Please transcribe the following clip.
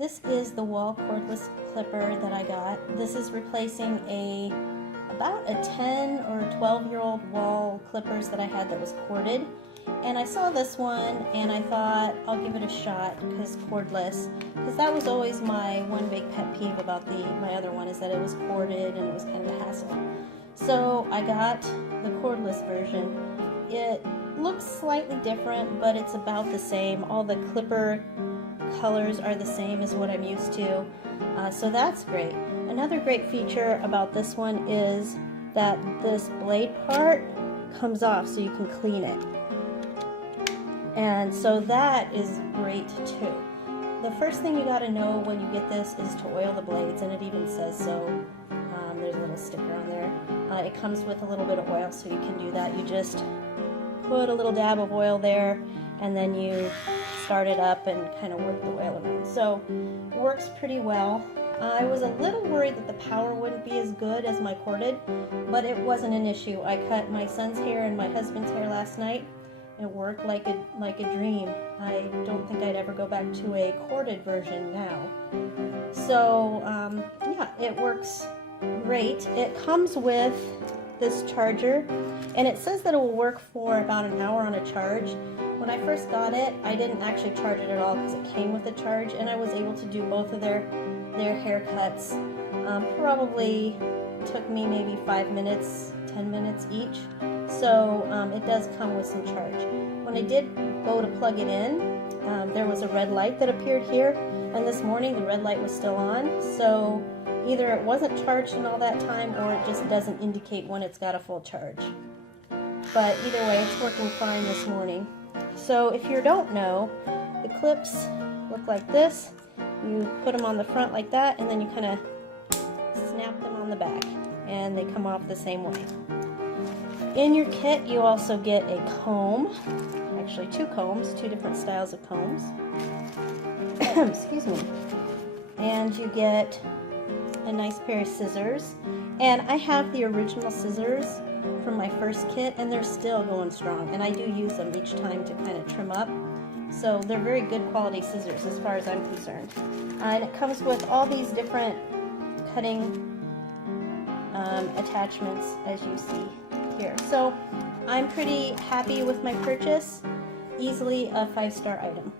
This is the Wahl cordless clipper that I got. This is replacing about a 10 or 12-year-old Wahl clippers that I had that was corded. And I saw this one and I thought I'll give it a shot because cordless, because that was always my one big pet peeve about my other one, is that it was corded and it was kind of a hassle. So I got the cordless version. It looks slightly different, but it's about the same. All the clipper colors are the same as what I'm used to, so that's great. Another great feature about this one is that this blade part comes off so you can clean it, and so that is great too. The first thing you got to know when you get this is to oil the blades, and it even says so. There's a little sticker on there. It comes with a little bit of oil, so you can do that. You just put a little dab of oil there, and then you start it up and kind of work the oil around. So it works pretty well. I was a little worried that the power wouldn't be as good as my corded, but it wasn't an issue. I cut my son's hair and my husband's hair last night. It worked like a dream. I don't think I'd ever go back to a corded version now. So yeah, it works great. It comes with this charger, and it says that it will work for about an hour on a charge. When I first got it, I didn't actually charge it at all because it came with a charge, and I was able to do both of their haircuts. Probably took me maybe 5 minutes, 10 minutes each. So it does come with some charge. When I did go to plug it in, there was a red light that appeared here, and this morning the red light was still on. So either it wasn't charged in all that time, or it just doesn't indicate when it's got a full charge. But either way, it's working fine this morning. So if you don't know, the clips look like this. You put them on the front like that, and then you kind of snap them on the back, and they come off the same way. In your kit, you also get a comb, actually 2 combs, 2 different styles of combs. Excuse me. And you get a nice pair of scissors, and I have the original scissors from my first kit, and they're still going strong, and I do use them each time to kind of trim up. So they're very good quality scissors as far as I'm concerned. And it comes with all these different cutting attachments, as you see here. So I'm pretty happy with my purchase. Easily a 5-star item.